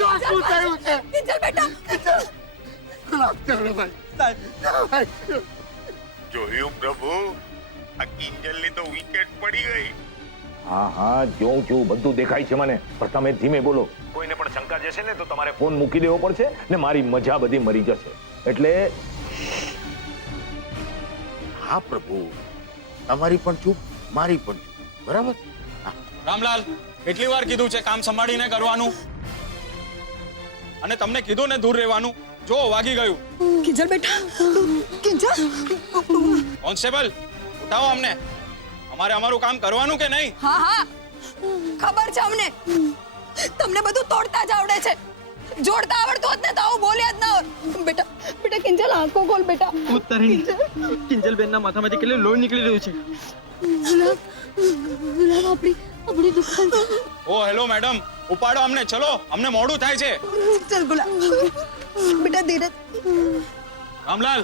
જો શું થયું છે? કિંજલ બેટા, ગુલાબ ચલો ભાઈ. જોયું પ્રભુ, આ કિંજલની તો વિકેટ પડી ગઈ. હા હા જોઉં છું, બધું દેખાય છે મને, પણ તમે ધીમે બોલો. કોઈને પણ શંકા જશે ને તો તમારે ફોન મૂકી દેવો પડશે ને મારી મજા બધી મરી જશે. એટલે હા પ્રભુ, તમારી પણ ચૂપ, મારી પણ ચૂપ, બરાબર? રામલાલ, કેટલી વાર કીધું છે કામ સંભાળીને કરવાનું, અને તમને કીધું ને દૂર રહેવાનું. જો વાગી ગયું. કિંજલ બેટા, કિંજલ. કોન્સ્ટેબલ, ઉઠાવો અમને. અમારે અમારું કામ કરવાનું કે નહીં? હા હા, ખબર છે અમને. તમને બધું તોડતા જ આવડે છે, જોડતા આવડતું હોત ને તો આવું બોલ્યા જ ના હોત. બેટા, બેટા કિંજલ આંખો ખોલ બેટા. કિંજલ બેનના માથામાંથી કેટલું લોહી નીકળી રહ્યું છે. ગુલાબ આપણી દુકાન. ઓ હેલો મેડમ, ઉપાડો અમને, ચલો, અમને મોડું થાય છે. ચલ ગુલાબ, બેટા ધીરજ. રામલાલ,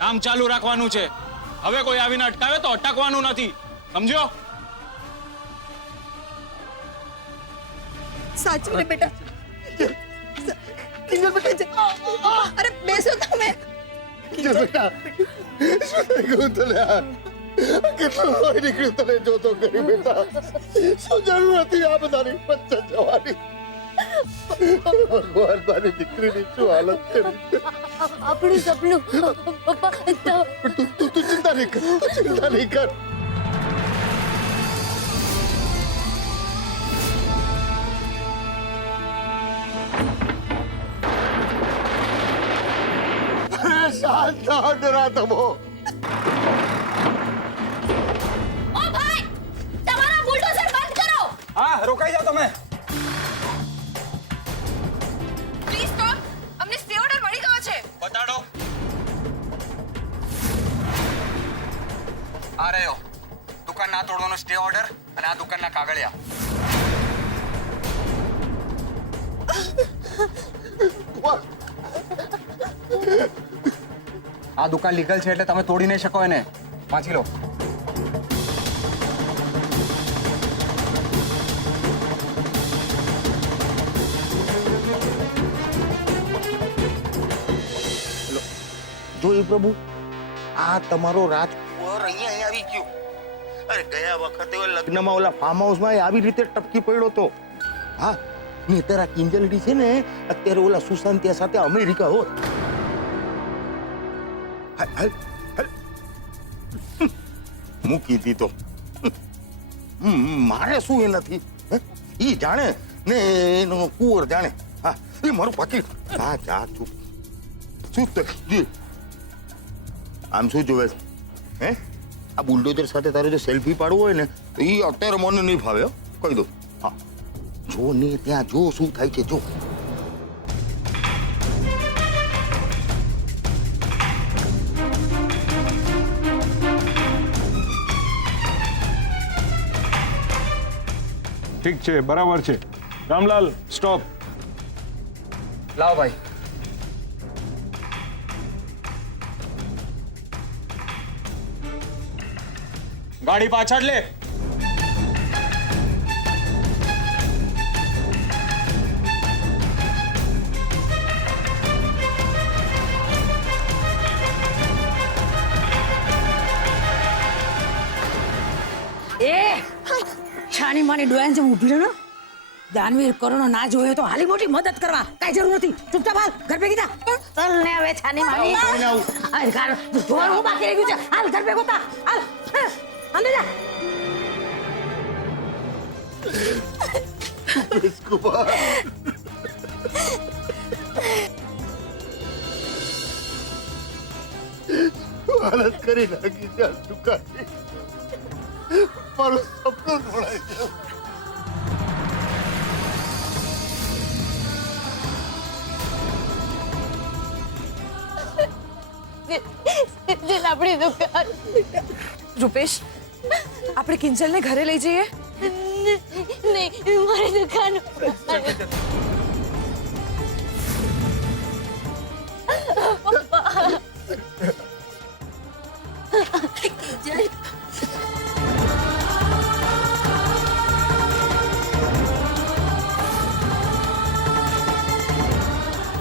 કામ ચાલુ રાખવાનું છે. હવે કોઈ આવીને અટકાવે તો અટકવાનું નથી, સમજો? સાચું ને બેટા? કિંજલ બેટા, અરે બેસો તમે. કિંજલ બેટા, શું થઈ ગયું તને? કેટલું લોહી નીકળ્યું તને જોતો કરી બેટા. શું જરૂર હતી આ બધાની વચ્ચે જવાની? ભગવાન મારી દીકરીની શું હાલત કરી. આપણું સપનું પપ્પા. તું ચિંતા નહીં કર, તું ચિંતા નહીં કર. શાંત થાઓ જરા તમો. ઓ ભાઈ, તમારા બુલડોઝર બંધ કરો. હા, રોકાઈ જાઓ તમે. Please stop. અમને સ્ટે ઓર્ડર મળી ગયો છે. બતાડો. આ રહ્યો દુકાન ના તોડવાનો સ્ટે ઓર્ડર, અને આ દુકાનના કાગળિયા. આ દુકાન લીગલ છે એટલે તમે તોડી નહીં શકો એને. વાંચી લો. જોયું પ્રભુ, આ તમારો રાજકુંવર અહીંયા આવી ગયો. અરે ગયા વખતે લગ્નમાં ઓલા ફાર્મ હાઉસમાં આવી રીતે ટપકી પડ્યો તો. હા, ને તારા કિંજલડી છે ને, અત્યારે ઓલા સુશાંતિયા સાથે અમેરિકા હોત. મૂકી દીધો. મારે શું એ નથી, ઈ જાણે ને એનો કુંવર જાણે. હા, એ મારું પાકીટ. હા જા ચૂપ. શું આમ શું જોવે છે? હે, આ બુલડોઝર સાથે તારે જો સેલ્ફી પાડવું હોય ને તો એ અત્યારે મને નહીં ફાવે, કહી દો. હા, જો ને ત્યાં જો શું થાય છે, જો. ઠીક છે, બરાબર છે. રામલાલ, સ્ટોપ. લાવો ભાઈ. ગાડી પાછળ લે. છાની માની ડોયન જેમ ઊભી રહ્યો. દાનવીર કરોનો ના જોયો તો હાલી મોટી મદદ કરવા કઈ જરૂર નથી. ચૂપચાપ હાલ ઘર ભેગી જા. ચાલ ને હવે છાની માની. અરે ઘર જોર હું બાકી રહી ગયું છે. હાલ ઘર ભેગો તા. હાલ અંદર જા. કુમાર, હાલત કરી નાખી છે આ દુકાનની. મારું સપનું તોડાઈ ગયું. આપણી દુકાન. રૂપેશ, આપણે કિંજલને ઘરે લઈ જઈએ. નહીં, મારી દુકાન.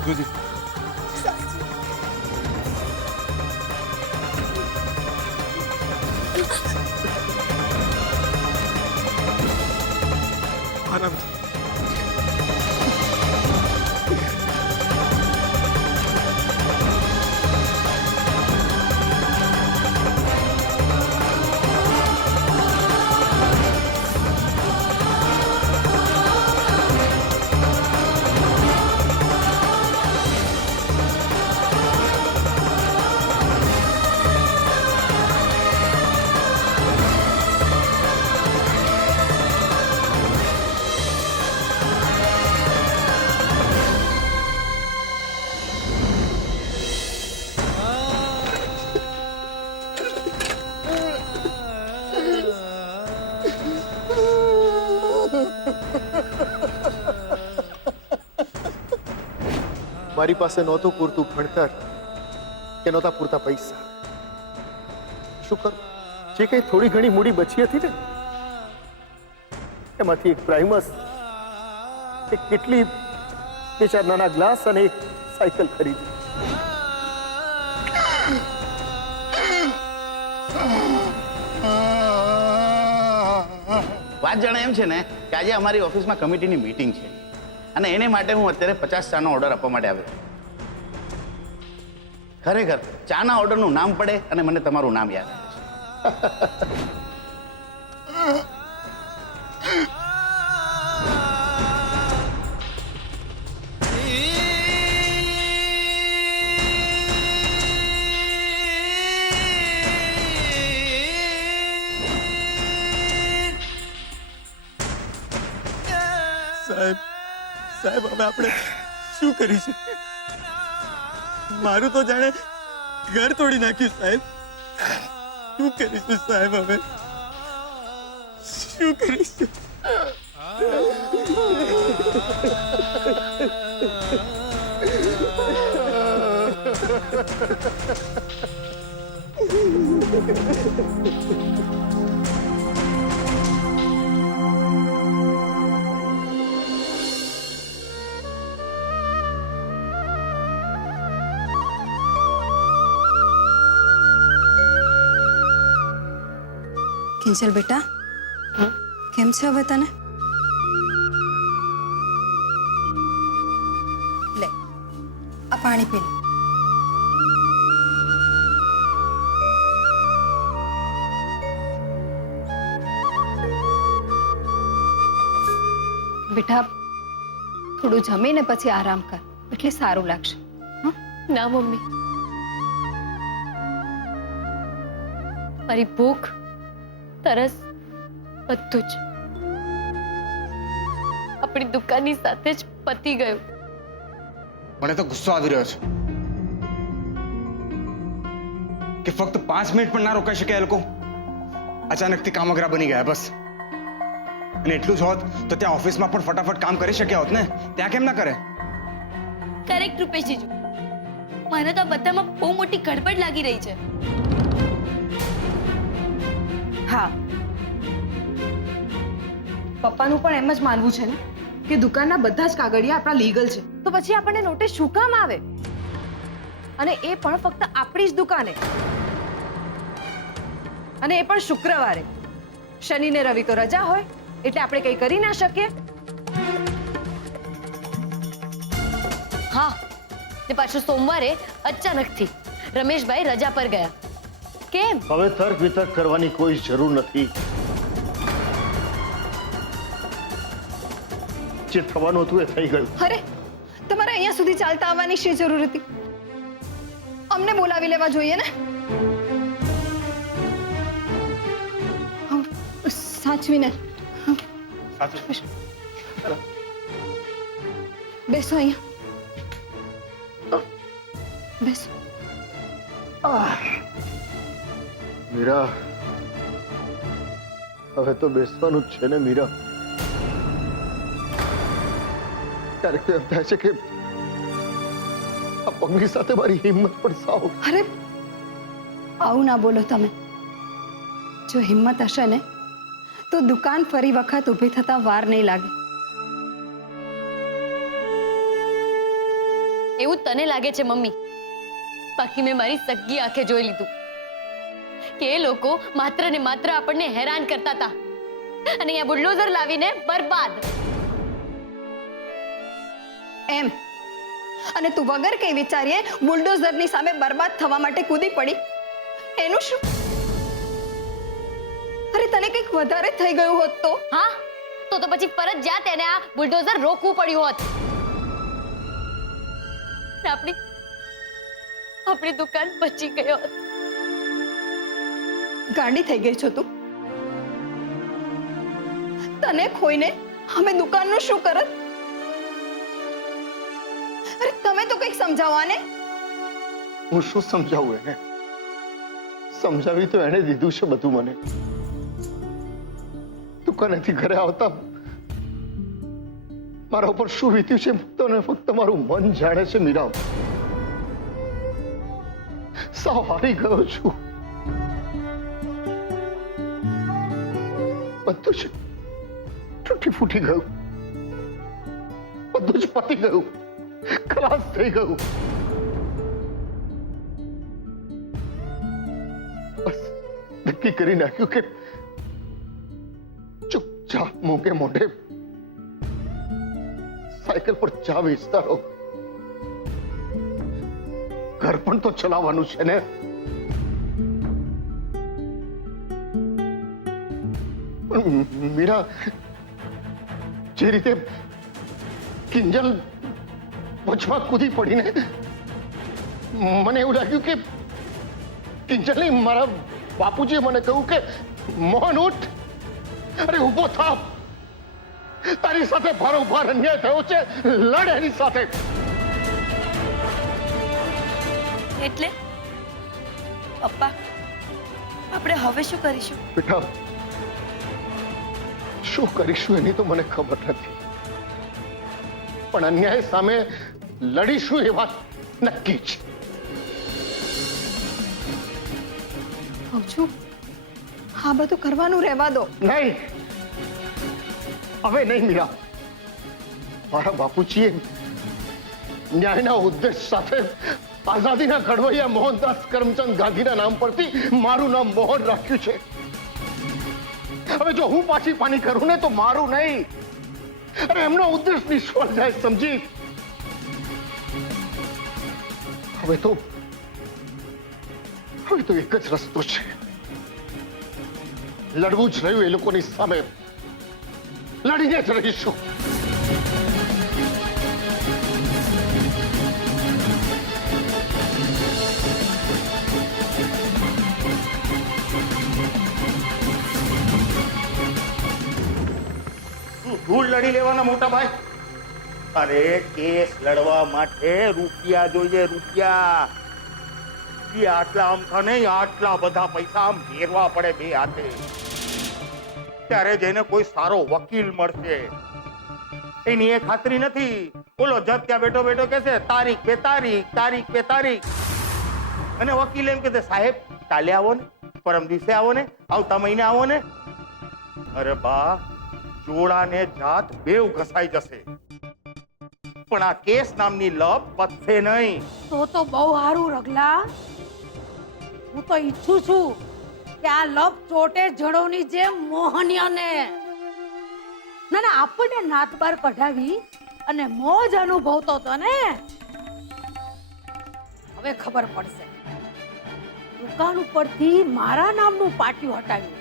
બાપુજી. આરામથી. મારી પાસે નહોતું પૂરતું ભણતર કે નહોતા પૂરતા પૈસા. શું કરું? જે કંઈ થોડી ઘણી મૂડી બચી હતી ને એમાંથી એક પ્રાઇમસ, એક કેટલી બે ચાર નાના ગ્લાસ અને એક સાયકલ ખરીદી. વાત જાણે એમ છે ને કે આજે અમારી ઓફિસમાં કમિટીની મીટિંગ છે અને એને માટે હું અત્યારે 50 ચાનો ઓર્ડર આપવા માટે આવ્યો. ખરેખર ચાના ઓર્ડરનું નામ પડે અને મને તમારું નામ યાદ આવે સાહેબ સાહેબ હવે આપણે શું કરીશું? મારું તો જાણે ઘર તોડી નાખ્યું સાહેબ. શું કરીશું સાહેબ? હવે શું કરીશું? કિંજલ બેટા, કેમ છે હવે તને? લે આ પાણી પી લે. બેટા થોડું જમીને પછી આરામ કર એટલે સારું લાગશે. ના મમ્મી, મારી ભૂખ, તરસ બધું જ આપણી દુકાનની સાથે જ પતી ગયું. મને તો ગુસ્સો આવી રહ્યો છે કે ફક્ત 5 મિનિટ પણ ના રોકાઈ શકે. એ લોકો અચાનકથી કામગરા બની ગયા બસ. અને એટલું જ હોત તો ત્યાં ઓફિસમાં પણ ફટાફટ કામ કરી શક્યા હોત ને. ત્યાં કેમ ના કરે? કરેક્ટ રૂપેશ જીજુ, મને તો બધામાં બહુ મોટી ગડબડ લાગી રહી છે. હા, પપ્પાનું પણ એમ જ માનવું છે ને કે દુકાનના બધા જ કાગળિયા આપણા લીગલ છે, તો પછી આપણને નોટિસ શું કામ આવે? અને એ પણ ફક્ત આપણી જ દુકાને, અને એ પણ શુક્રવારે. શનિ ને રવિ તો રજા હોય એટલે આપણે કંઈ કરી ના શકીએ. હા, ને પાછું સોમવારે અચાનકથી રમેશભાઈ રજા પર ગયા. કેમ? હવે તર્ક વિતર્ક કરવાની કોઈ જરૂર નથી. જે થવાનું હતું એ થઈ ગયું. અરે તમારે અહીંયા સુધી ચાલતા આવવાની શી જરૂર હતી? અમને બોલાવી લેવા જોઈએ ને. સાચવીને બેસો અહીંયા. બેસો. મીરા, હવે તો બેસવાનું જ છે ને મીરા. ક્યારેક તો એમ થાય છે કે આ પગની સાથે મારી હિંમત પણ સાવ. અરે આવું ના બોલો તમે. જો હિંમત હશે ને તો દુકાન ફરી વખત ઊભી થતા વાર નહીં લાગે. એવું તને લાગે છે મમ્મી, બાકી મેં મારી સગી આંખે જોઈ લીધું કે એ લોકો માત્ર ને માત્ર આપણને હેરાન કરતા હતા અને અહીંયા બુલડોઝર લાવીને બરબાદ. એમ અને તું વગર કઈ વિચારીએ બુલડોઝરની સામે બરબાદ થવા માટે કૂદી પડી, એનું શું? અરે તને કંઈક વધારે થઈ ગયું હોત તો? હા, તો પછી ફરજિયાત એને આ બુલડોઝર રોકવું પડ્યું હોત. આપણી દુકાન બચી ગઈ હોત. ગાંડી થઈ ગઈ છો તું? તને ખોઈને અમે દુકાનનું શું કરત? અરે તમે તો કંઈક સમજાવો ને. હું શું સમજાવું એને? સમજાવી તો એને દીધું છે બધું મને. દુકાનેથી ઘરે આવતા મારા ઉપર શું વીત્યું છે ફક્ત ને ફક્ત મારું મન જાણે છે મીરા. સાવ હારી ગયો છું. બધું જ તૂટી ફૂટી ગયું, બધું જ પતી ગયું, ખલાસ થઈ ગયું. બસ નક્કી કરી નાખ્યું કે ચૂપચાપ મૂકે મોઢે સાયકલ પર ચા વેચતા રહો. ઘર પણ તો ચલાવવાનું છે ને. મીરા, જે રીતે કિંજલ વચમાં કૂદી પડીને મને એવું લાગ્યું કે કિંજલ નહીં, મારા બાપુજીએ મને કહ્યું કે મોહન ઉઠ, અરે ઉભો થાવ, તારી સાથે ભારોભાર અન્યાય થયો છે, લડ એની સાથે. એટલે પપ્પા, આપણે હવે શું કરીશું? બેટા, શું કરીશું એની તો મને ખબર નથી, પણ અન્યાય સામે લડીશું એ વાત નક્કી છે. કહું છું આ બધું કરવાનું રહેવા દો. નહીં, હવે નહીં મીરા. મારા બાપુજીએ ન્યાયના ઉદ્દેશ સાથે આઝાદીના ઘડવૈયા મોહનદાસ કરમચંદ ગાંધીના નામ પરથી મારું નામ મોહન રાખ્યું છે. હવે જો હું પાછી પાની કરું ને તો મારું નહીં, અરે એમનો ઉદ્દેશ નિષ્ફળ જાય, સમજી? હવે તો એક જ રસ્તો છે, લડવું જ રહ્યું એ લોકોની સામે, લડીને જ રહીશું. ધૂળ લડી લેવાના મોટા ભાઈ. અરે કેસ લડવા માટે રૂપિયા જોઈએ, રૂપિયા. આટલા આમ થા નહીં, આટલા બધા પૈસા આમ ભેરવા પડે બે હાથે, ત્યારે જઈને કોઈ સારો વકીલ મળશે. એની એ ખાતરી નથી. બોલો જજ ત્યાં બેઠો બેઠો કહેશે તારીખ પે તારીખ, તારીખ પે તારીખ, અને વકીલ એમ કહેશે સાહેબ કાલે આવો ને, પરમ દિવસે આવો ને, આવતા મહિને આવો ને. અરે બા, જોડાને જાત બેવ ઘસાઈ જશે, પણ આ કેસ નામની લપ પતશે નહીં. તો બહુ સારું રગલા. હું તો ઈચ્છું છું કે આ લપ ચોટે જડોની જેમ મોહનિયાને ના આપણને નાત બાર કઢાવી અને મોજ અનુભવતો હતો ને. હવે ખબર પડશે. દુકાન ઉપરથી મારા નામનું પાટિયું હટાવ્યું,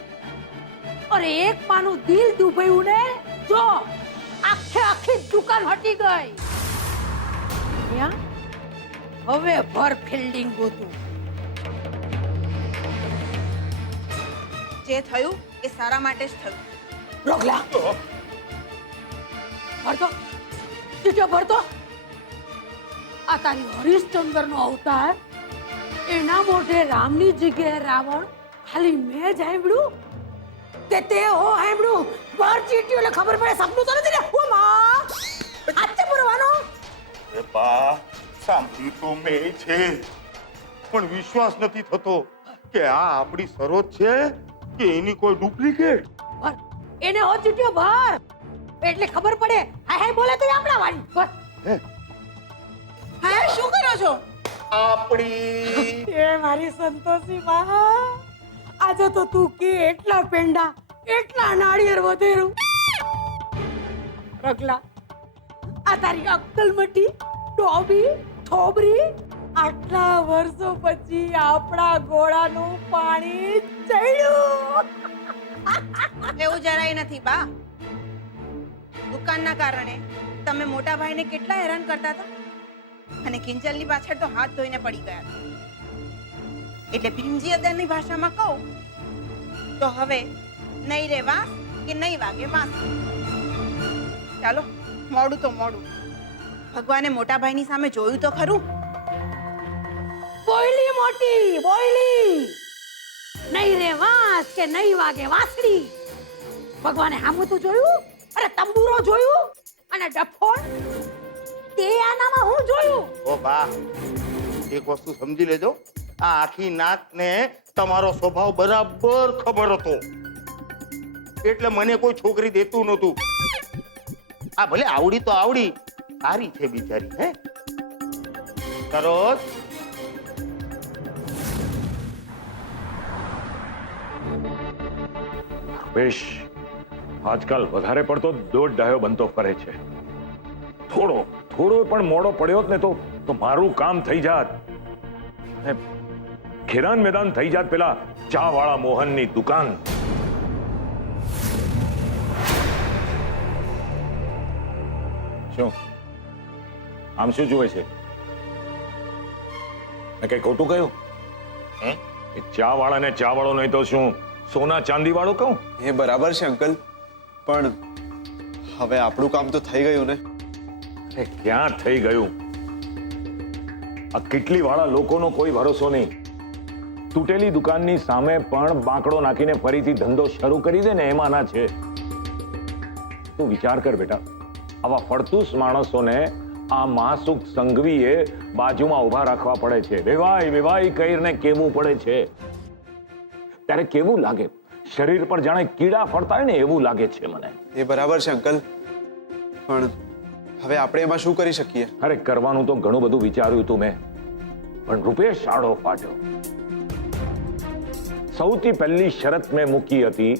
અરે એક પાનું દિલ દુભાયું ને, જો આખી દુકાન હટી ગઈ. હવે ભર ફિલ્ડિંગ ગોતું. જે થયું એ સારા માટે જ થયું. રોકલા ભરતો ચીટો ભરતો. આ તારી હરિશ્ચંદ્ર નો અવતાર, એના મોઢે રામની જગ્યાએ રાવણ, ખાલી મેં જ સાંભળ્યું કે તે હો સાંભળ્યું. ભર ચીટ્યું એટલે ખબર પડે. સપનું તો નથી ને? ઓ માં હાથે ભરવાનો. એ બા, સાંભળ્યું તો મેં છે, પણ વિશ્વાસ નથી થતો કે આ આપણી સરોજ છે કે એની કોઈ ડુપ્લિકેટ. ભર એને હો ચીટ્યો ભર એટલે ખબર પડે. હાય હાય બોલે તો આપણા વાળી ભર. હાશ શું કરો છો? આપણી એ મારી સંતોષી માં, આજે તો તું કે એટલા પેંડા, એટલા નાળિયેર વધેરું. રગલા, આ તારી અક્કલ મટી, ડોબી, થોબરી, આટલા વર્ષો પછી આપણા ગોળાનું પાણી ચડ્યું. એવું જરાય નથી બા. દુકાનના કારણે તમે મોટા ભાઈને કેટલા હેરાન કરતા હતા અને કિંજલની પાછળ તો હાથ ધોઈને પડી ગયા હતા. એટલે ભીમજી અદાની ભાષામાં કહું તો હવે નહીં રે વાંસ કે નહીં વાગે વાંસ. ચાલો, મોડું તો મોડું. ભગવાને મોટા ભાઈની સામે જોયું તો ખરું. બોયલી મોટી, બોયલી. નહીં રે વાંસ કે નહીં વાગે વાંસળી. ભગવાને સામું તો જોયું, અરે તંબુરો જોયું, અને ડફોળ તે આનામાં હું જોયું. ઓ બા, એક વસ્તુ સમજી લેજો, આ આખી નાતને તમારો સ્વભાવ બરાબર ખબર હતો, એટલે મને કોઈ છોકરી દેતું નહોતું. આ ભલે આવડી તો આવડી, સારી છે બિચારી. હે સરોજ, રૂપેશ આજકાલ વધારે પડતો દોઢ ડાયો બનતો ફરે છે. થોડો પણ મોડો પડ્યો જ ને તો મારું કામ થઈ જાત, ને ખેરાન મેદાન થઈ જાત પેલા ચા વાળા મોહનની દુકાન. શું આમ શું જુએ છે? મેં કઈ ખોટું કહ્યું? ચા વાળાને ચા વાળો નહીં તો શું સોના ચાંદી વાળો કહું? એ બરાબર છે અંકલ, પણ હવે આપણું કામ તો થઈ ગયું ને. ક્યાં થઈ ગયું? આ કેટલી વાળા લોકોનો કોઈ ભરોસો નહીં. તૂટેલી દુકાનની સામે પણ બાંકડો નાખીને ફરીથી ધંધો શરૂ કરી દે ને એમાંના છે. તું વિચાર કર બેટા, આવા ફળતુસ માણસોને આ મહાસુખ સંઘવીએ બાજુમાં ઉભા રાખવા પડે છે. વેવાય વેવાય કહીને કેવું પડે છે. ત્યારે કેવું લાગે? શરીર પર જાણે કીડા ફરતા હોય ને એવું લાગે છે મને. એ બરાબર છે અંકલ, પણ હવે આપણે એમાં શું કરી શકીએ? અરે કરવાનું તો ઘણું બધું વિચાર્યું તું મેં, પણ રૂપેશ આડો ફાટ્યો. સૌથી પહેલી શરત મેં મૂકી હતી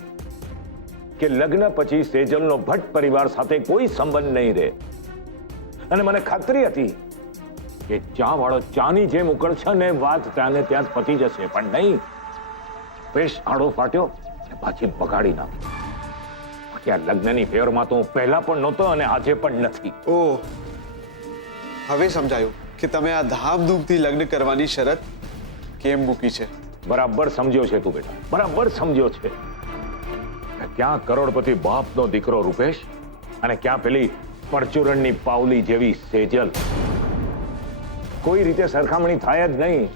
કે લગ્ન પછી સેજલનો ભટ્ટ પરિવાર સાથે કોઈ સંબંધ નહીં રહે, અને મને ખાતરી હતી કે ચા વાળો ચાની જેમ ઉકળશે ને વાત ત્યાં ને ત્યાં જ પતી જશે. પણ નહીં, રૂપેશ આડો ફાટ્યો અને પાછી બગાડી નાખી. આ લગ્નની ફેરમાં તો હું પહેલા પણ નહોતો અને આજે પણ નથી. ઓહ, હવે સમજાયું કે તમે આ ધામધૂમથી લગ્ન કરવાની શરત કેમ મૂકી છે. બરાબર સમજ્યો છે તું બેટા, બરાબર સમજ્યો છે. ક્યાં કરોડપતિ બાપનો દીકરો રૂપેશ અને ક્યાં પેલી પરચુરણની પાવલી જેવી સેજલ. કોઈ રીતે સરખામણી થાય જ નહીં.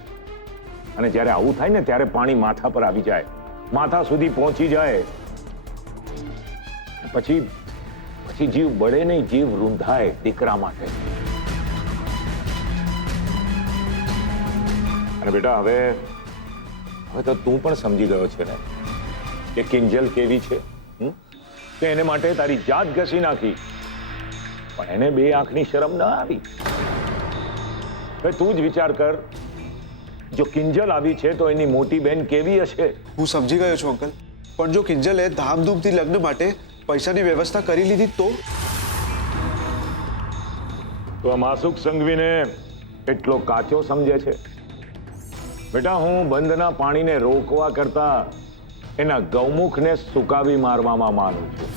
અને જ્યારે આવું થાય ને ત્યારે પાણી માથા પર આવી જાય, માથા સુધી પહોંચી જાય, પછી જીવ બળે નહીં, જીવ રૂંધાય દીકરા માટે. અને બેટા હવે તો તું પણ સમજી ગયો છે ને કે કિંજલ કેવી છે. કે એને માટે તારી જાત ઘસી નાખી, પણ એને બે આંખની શરમ ન આવી. હવે તું જ વિચાર કર, જો કિંજલ આવી છે તો એની મોટી બહેન કેવી હશે? હું સમજી ગયો છું અંકલ, પણ જો કિંજલે ધામધૂમથી લગ્ન માટે પૈસાની વ્યવસ્થા કરી લીધી તો આ માસુક સંઘવીને એટલો કાચો સમજે છે? બેટા, હું બંધના પાણીને રોકવા કરતા એના ગૌમુખને સુકાવી મારવામાં માનું છું.